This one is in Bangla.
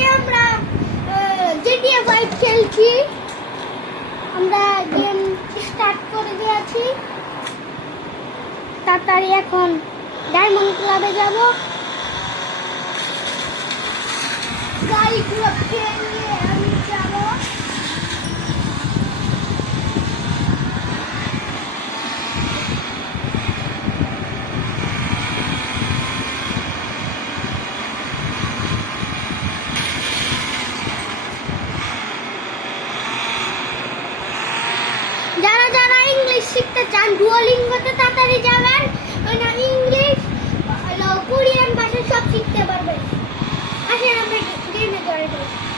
আজকে আমরা GTA 5 খেলছি। আমরা গেম স্টার্ট করে দিয়েছি। তাড়াতাড়ি এখন ডায়মন্ড ক্লাবে যাব। গাড়িগুলো খেয়ে আমি যাব। যারা যারা ইংলিশ শিখতে চান ডুওলিঙ্গোতে তাড়াতাড়ি যাবেন, ইংলিশ কোরিয়ান ভাষা সব শিখতে পারবেন। আসেন আমরা গেমে জয়েন করি।